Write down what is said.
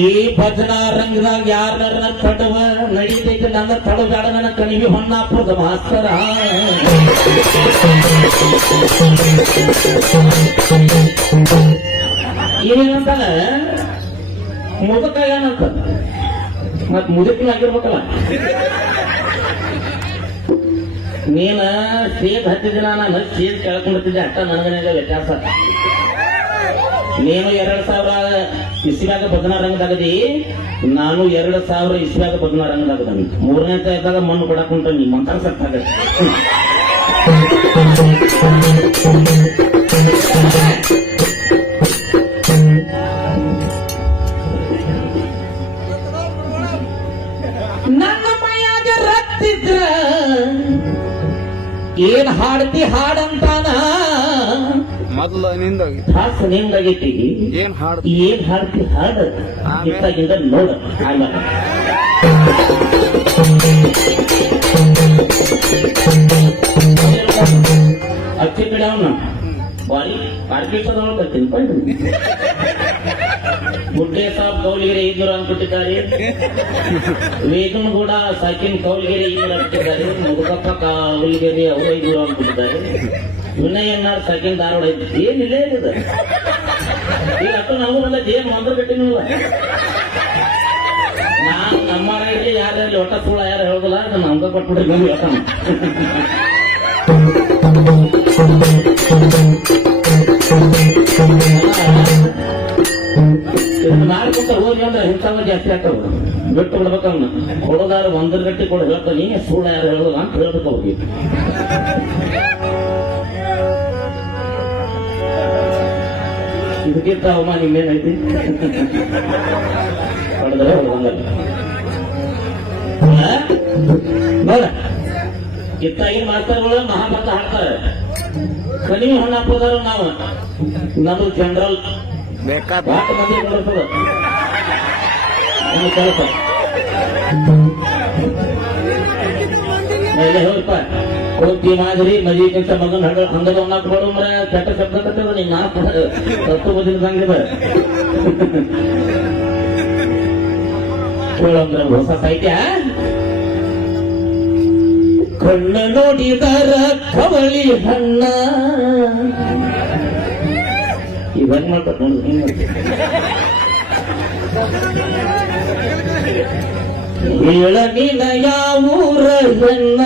ಈ ಭಜನಾ ರಂಗದಾಗ ಯಾರ ತಡವ ನಡೀತೈತೆ ನನ್ನ ತಡಬೇಡ ನನ್ನ ಕಣಿವಿ ಹೊನ್ನಾಪುರದ ಮಾಸ್ತರ ಏನಂತಾನ ಮುದುಕ ಏನಂತ ಮತ್ ಮುದುಕನಾಗಿರ್ಬೇಕಲ್ಲ ನೀನ ಸೇದ್ ಹತ್ತಿದ ನಾನು ಸೇದ್ ಕೇಳ್ಕೊಂಡಿದ್ದೆ ಅಷ್ಟ ನನಗನಾಗ ವ್ಯತ್ಯಾಸ ನೀನು 2000 ಇಸ್ವಿಯಾಗ ಭಜನಾ ರಂಗದಾಗದಿ ನಾನು 2000 ಇಸ್ವಿಯಾಗ ಭಜನಾ ರಂಗದಾಗದ ಮೂರನೇ ಇದ್ದಾಗ ಮಣ್ಣು ಕೊಡಕ್ ಉಂಟ ನೀ ಮಂತ್ರ ಸತ್ತಾಗ ನನ್ನ ಮೈಯಾಗ ರಕ್ತಿದ್ರ ಏನ್ ಹಾಡ್ತಿ ಹಾಡಂತಾನ ಮೊದಲು ನಿಂದಾಗೈತಿ ಏನ್ ಹಾಡ್ತಿ ಹಾಡ ಇತ್ತಾಗಿಂದ ನೋಡ ಆಮೇಲೆ ಅಕ್ಕಿ ಕಡೆ ಅವನ ಬಾರಿ ಪಾರ್ಕಿಸೋದನ್ನು ಬರ್ತೀನಿ ಗುಡ್ಡೆ ಸಾಬ್ ಕೌಲಿಗೆರೆ 500 ಅಂದ್ಬಿಟ್ಟಿದ್ದಾರೆ ವೇಗನ್ ಕೂಡ ಸಾಕಿನ್ ಕೌಲಿಗೆರೆ 500 ಅಂತಿದ್ದಾರೆ ಮುದುಕಪ್ಪ ಕೌಲಿಗೆರೆ ಅವರು 500 ಅಂದ್ಬಿಟ್ಟಿದ್ದಾರೆ ವಿನಯ್ ಎನ್ನಾರ್ ಸಾಕಿನ್ ಧಾರವಾಡ ಏನಿಲ್ಲ ಏನಿದೆ ಈಗ ಅಕ್ಕ ನಮಗೆಲ್ಲ ಏನ್ ಮಂದ್ರ ಗಟ್ಟಿನಲ್ಲ ನಾನ್ ನಮ್ಮ ಯಾರಲ್ಲಿ ಒಟ್ಟ ಸುಳ್ಳ ಯಾರು ಹೇಳೋದಿಲ್ಲ ಅದನ್ನ ನಮ್ಗ ಕೊಟ್ಬಿಟ್ರಿ ನಮ್ಗೆ ಹೇಳ್ತಾನ ಮಾಡ್ಕೊಂತ ಹೋಗಿ ಅಂದ್ರೆ ಹಿಂಸಾವ ಜಾಸ್ತಿ ಆಗ್ತಾವ ಬಿಟ್ಟು ಬಿಡ್ಬೇಕವ್ನ ಕೊಡೋದಾರ 1 ಗಂಟೆ ಕೊಡ ಹೇಳ್ತಾನೆ ಸುಳ್ಳ ಯಾರು ಹೇಳೋದಿಲ್ಲ ಅಂತ ಹೇಳ್ಬೇಕು ಅವ್ರಿಗೆ ಇದಕ್ಕಿಂತ ಅವಮಾನ ಇನ್ನೇನೈತಿ ಹೊಡೆದ್ರೆ ಹೊಡೆದಂಗಲ್ಲ ನೋಡ ಇತ್ತಾಗಿ ಮಾಸ್ತರ್ಗಳು ಮಹಾಭಾರತ ಹಾಡ್ತಾರೆ ಕಡಿಮೆ ಹಣ್ಣು ಹಾಕೋದಾರ ನಾವು ನಮ್ದು ಜನರಲ್ ಬೇಕಾದ ಮಂದಿ ಬರ್ತದ ಕೆಲಸ ಹೋಗಪ್ಪ ಕೋತಿ ಮಾದರಿ ಮದುವೆಗಿಂತ ಮಗನ ಹಂಗದ ಹಾಕ್ಬೇಡ ಮರ ಕೆಟ್ಟ ಶಬ್ದ ಕಟ್ಟದ ನೀನ್ ನಾ ತತ್ತು ಬದಿಲ್ದಂಗಿದ ಕೇಳಂದ್ರ ಹೊಸ ಸಾಹಿತ್ಯ ಕಣ್ಣ ನೋಡಿದರ ಕವಳಿ ಹಣ್ಣ ಇವಾಗ ಮಾಡ್ಬೇಕು ನೋಡಿ ಹೇಳ ನಿನ ಯಾವೂರ ಹೆಣ್ಣ